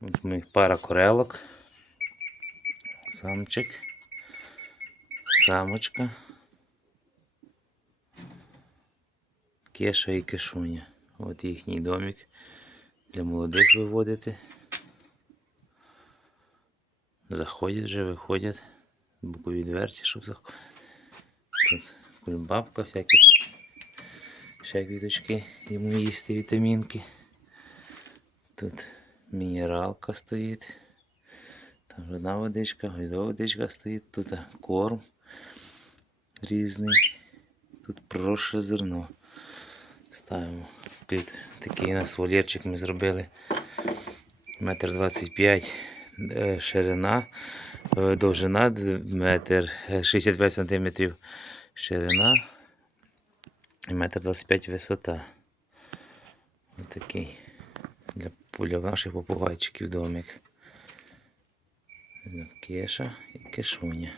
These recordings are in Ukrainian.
Ми пара корелок. Самчик. Самочка. Кеша і кешуня. От їхній домик. Для молодих виводити. Заходять вже, виходять. Бокові дверці, щоб заходити. Тут кульбабка, всякі ще квіточки йому їсти вітамінки. Тут мінералка стоїть. Там одна водичка, газова водичка стоїть, тут корм різний. Тут проще зерно. Ставимо. Під такий у нас вольєрчик ми зробили. Метр двадцять п'ять е, ширина, е, довжина метр е, 65 сантиметрів ширина і метр 25 висота. Ось такий для, наших попугайчиків домик. Кеша і кешуня.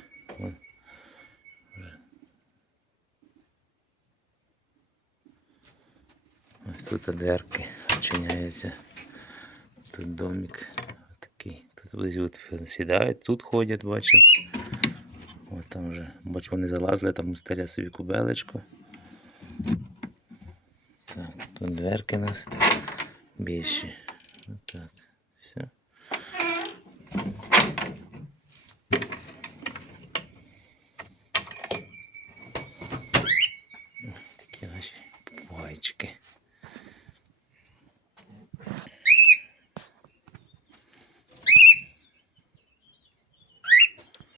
Ось тут дверки відчиняються. Тут домик такий. Тут сідають, тут ходять, бачу. От там вже, бачу, вони залазили, там стеля собі кубелечко. Так, тут дверки у нас більші. Отак. Все. Такі наші попугайчики.